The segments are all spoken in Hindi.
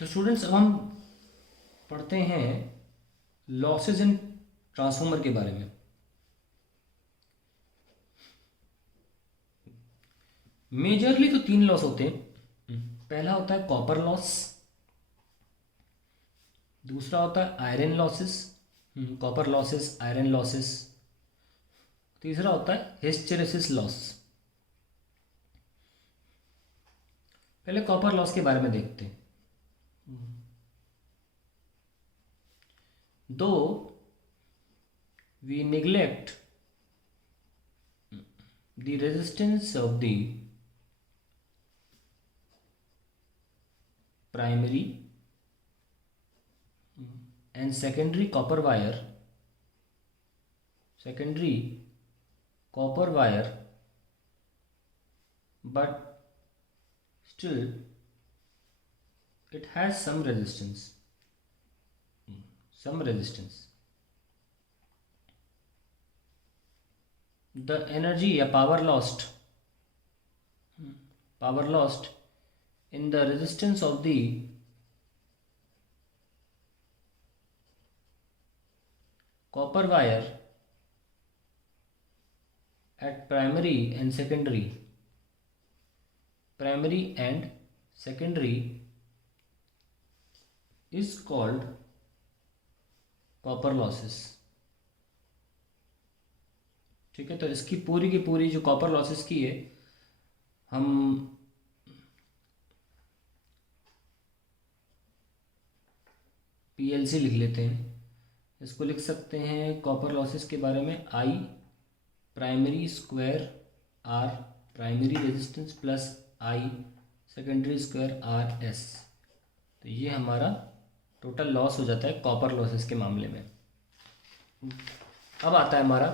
तो स्टूडेंट्स, अब हम पढ़ते हैं लॉसेज इन ट्रांसफॉर्मर के बारे में। मेजरली तो 3 लॉस होते हैं। पहला होता है कॉपर लॉस, दूसरा होता है iron losses, copper losses, iron losses, तीसरा होता है हिस्टेरेसिस लॉस। पहले कॉपर लॉस के बारे में देखते हैं। दो we neglect the resistance of the primary and secondary copper wire, but still it has some resistance. The energy, power lost in the resistance of the copper wire at primary and secondary is called copper losses. ठीक है, तो इसकी पूरी की पूरी जो कॉपर लॉसेस की है, हम पीएलसी लिख लेते हैं। इसको लिख सकते हैं कॉपर लॉसेस के बारे में I primary square R primary resistance plus I secondary square R S. तो ये हमारा टोटल लॉस हो जाता है कॉपर लॉसेस के मामले में। अब आता है हमारा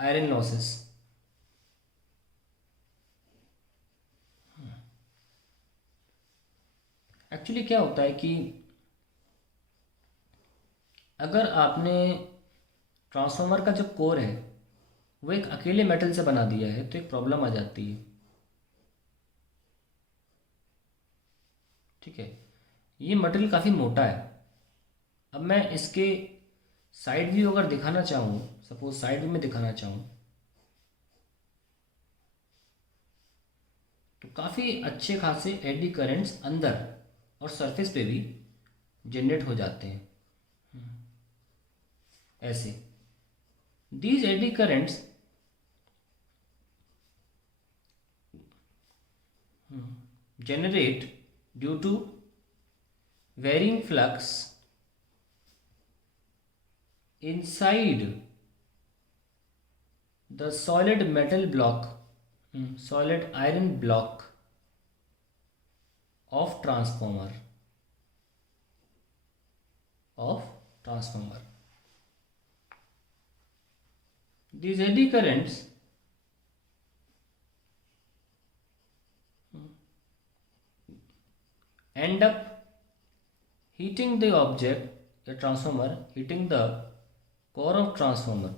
आयरन लॉसेस। एक्चुअली क्या होता है कि अगर आपने ट्रांसफार्मर का जो कोर है वो एक अकेले मेटल से बना दिया है तो एक प्रॉब्लम आ जाती है। ठीक है, ये मटेरियल काफ़ी मोटा है। अब मैं इसके साइड व्यू अगर दिखाना चाहूँ, सपोज साइड व्यू में दिखाना चाहूँ, तो काफ़ी अच्छे खासे एडी करंट्स अंदर और सरफेस पे भी जनरेट हो जाते हैं। ऐसे these eddy currents generate due to varying flux inside the solid iron block of transformer. These eddy currents end up heating the transformer, heating the core of transformer.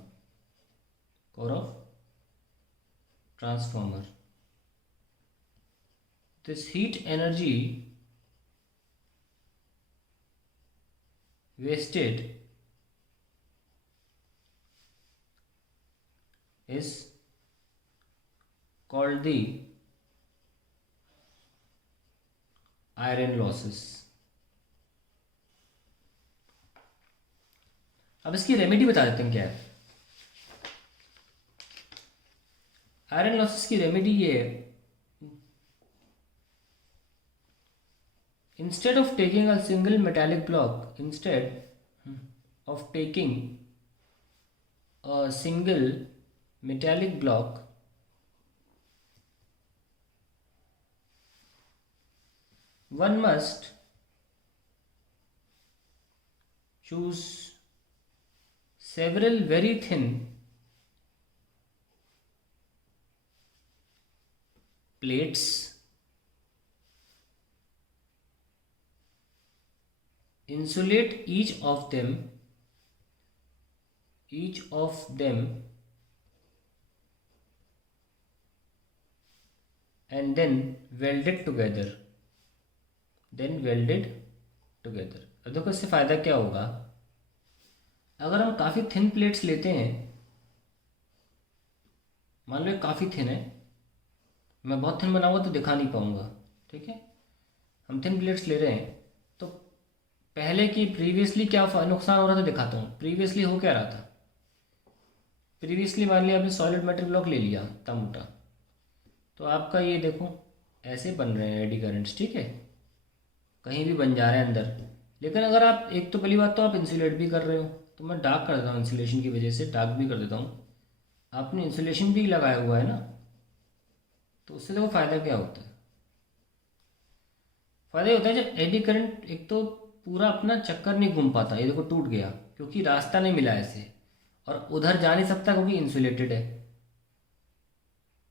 This heat energy wasted is called the iron losses. अब इसकी रेमेडी बता देते हैं क्या है। आयरन लॉसेस की रेमेडी ये है, instead of taking a single metallic block, one must choose several very thin plates insulate each of them and then weld it together. Together. अब देखो इससे फ़ायदा क्या होगा, अगर हम काफ़ी थिन प्लेट्स लेते हैं, मान लो काफ़ी थिन है, मैं बहुत थिन बनाऊंगा तो दिखा नहीं पाऊंगा, ठीक है, हम थिन प्लेट्स ले रहे हैं, तो पहले की प्रीवियसली क्या नुकसान हो रहा था दिखाता हूँ। प्रीवियसली हो क्या रहा था, प्रीवियसली मान लिया आपने सॉलिड मेटल ब्लॉक ले लिया इतना मोटा, तो आपका ये देखो ऐसे बन रहे हैं एडी करंट्स, ठीक है, कहीं भी बन जा रहे हैं अंदर। लेकिन अगर आप, एक तो पहली बात तो आप इंसुलेट भी कर रहे हो, तो मैं डार्क कर देता हूँ इंसुलेशन की वजह से, डार्क भी कर देता हूँ, आपने इंसुलेशन भी लगाया हुआ है ना, तो उससे देखो फ़ायदा क्या होता है। फ़ायदा ये होता है जब एडी करंट एक तो पूरा अपना चक्कर नहीं घूम पाता, ये देखो टूट गया क्योंकि रास्ता नहीं मिला ऐसे, और उधर जा नहीं सकता क्योंकि इंसुलेटेड है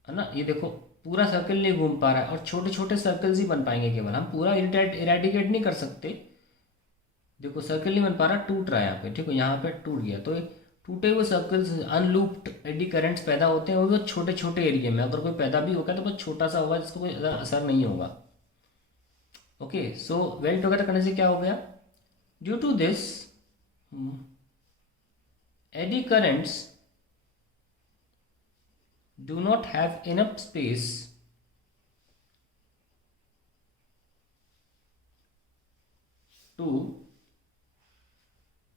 ना, ये देखो पूरा सर्कल नहीं घूम पा रहा है, और छोटे छोटे सर्कल्स ही बन पाएंगे केवल, हम पूरा इरेडिकेट नहीं कर सकते। देखो सर्कल नहीं बन पा रहा, टूट रहा है यहाँ पे, ठीक है, यहाँ पे टूट गया, तो ये टूटे हुए सर्कल्स अनलूप्ड एडी करंट्स पैदा होते हैं, और वो छोटे छोटे एरिया में, अगर कोई पैदा भी होगा तो बहुत छोटा सा होगा जिसको कोई ज़्यादा असर नहीं होगा। ओके, सो वेल टुगेदर करने से क्या हो गया, due to this eddy currents do not have enough space to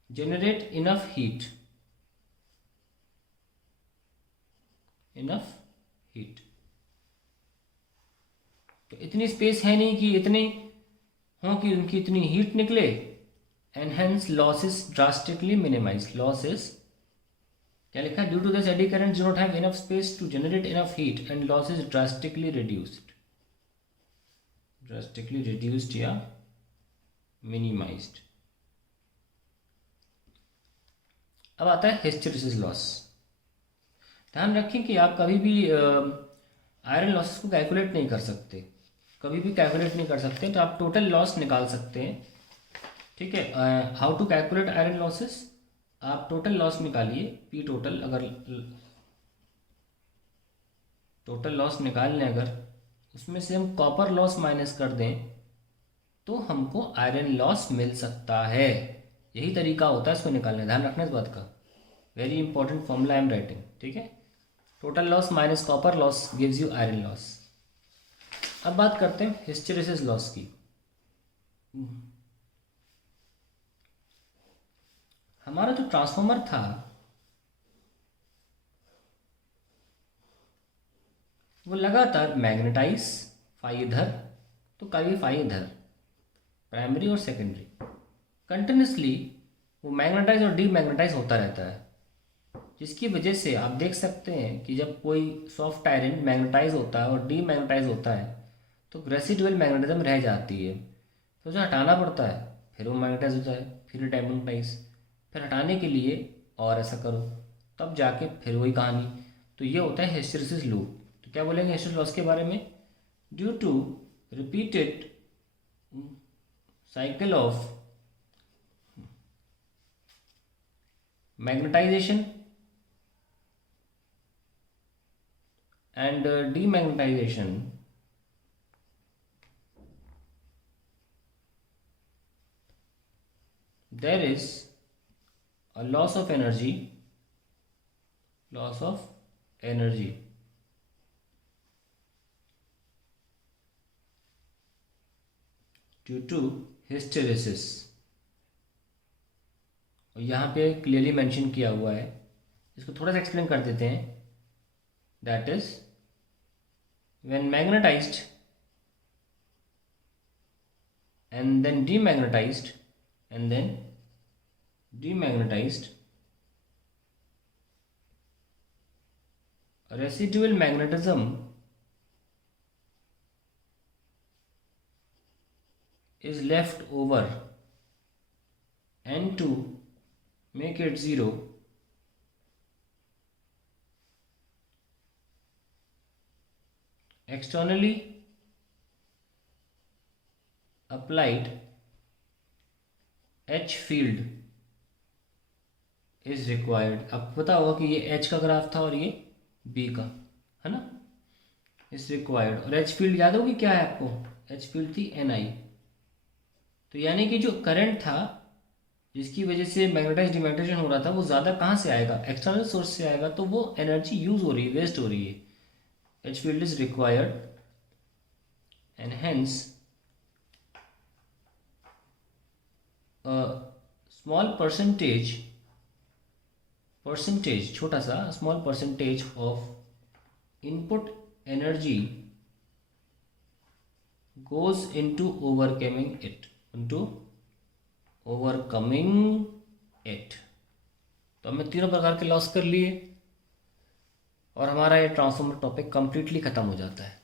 generate enough heat, enough heat, तो इतनी स्पेस है नहीं कि इतनी हो कि उनकी इतनी हीट निकले, and hence losses drastically minimise. Losses क्या लिखा है, due to this eddy current do not have enough space to generate enough heat and losses drastically reduced, drastically reduced या मिनिमाइज्ड। अब आता है हिस्टेरेसिस लॉस। ध्यान रखें कि आप कभी भी आयरन लॉसेस को कैलकुलेट नहीं कर सकते, कभी भी कैलकुलेट नहीं कर सकते, तो आप टोटल लॉस निकाल सकते हैं, ठीक है। How to calculate iron losses, आप टोटल लॉस निकालिए, पी टोटल, अगर टोटल लॉस निकाल लें, अगर उसमें से हम कॉपर लॉस माइनस कर दें तो हमको आयरन लॉस मिल सकता है। यही तरीका होता है इसको निकालने, ध्यान रखना इस बात का, very important formula I am writing, ठीक है। Total loss minus copper loss gives you iron loss. अब बात करते हैं हिस्टेरेसिस लॉस की। हमारा जो ट्रांसफॉर्मर था वो लगातार मैग्नेटाइज, फाई इधर तो कभी फाई इधर, प्राइमरी और सेकेंडरी, कंटिन्यूसली वो मैग्नेटाइज और डीमैग्नेटाइज होता रहता है, जिसकी वजह से आप देख सकते हैं कि जब कोई सॉफ्ट आयरन मैग्नेटाइज होता है और डीमैग्नेटाइज होता है तो रेसिडुअल मैग्नेटिज्म रह जाती है, तो उसे हटाना पड़ता है, फिर वो मैग्नेटाइज होता है, फिर डीमैग्नेटाइज, फिर हटाने के लिए और ऐसा करो, तब जाके फिर वही कहानी। तो ये होता है हिस्टेरेसिस लूप। तो क्या बोलेंगे हिस्टेरेसिस लॉस के बारे में, due to repeated cycle of magnetization and demagnetization, there is a loss of energy, loss of energy due to hysteresis. और यहाँ पे क्लियरली मेंशन किया हुआ है, इसको थोड़ा सा एक्सप्लेन कर देते हैं। That is when magnetized and then demagnetized and then demagnetized, residual magnetism is left over, and to make it zero, externally applied H field is required। अब पता होगा कि ये H का ग्राफ था और ये B का, है ना, इस रिक्वायर्ड। और H फील्ड याद होगी क्या है आपको, H फील्ड थी Ni, तो यानी कि जो करंट था जिसकी वजह से मैग्नेटाइज डिमैग्नेटाइजेशन हो रहा था वो ज़्यादा कहाँ से आएगा, एक्सटर्नल सोर्स से आएगा, तो वो एनर्जी यूज हो रही है, वेस्ट हो रही है. H field is required and hence small percentage छोटा सा small percentage of input energy goes into overcoming it. तो हमने तीनों प्रकार के लॉस कर लिए और हमारा ये ट्रांसफॉर्मर टॉपिक कंप्लीटली खत्म हो जाता है.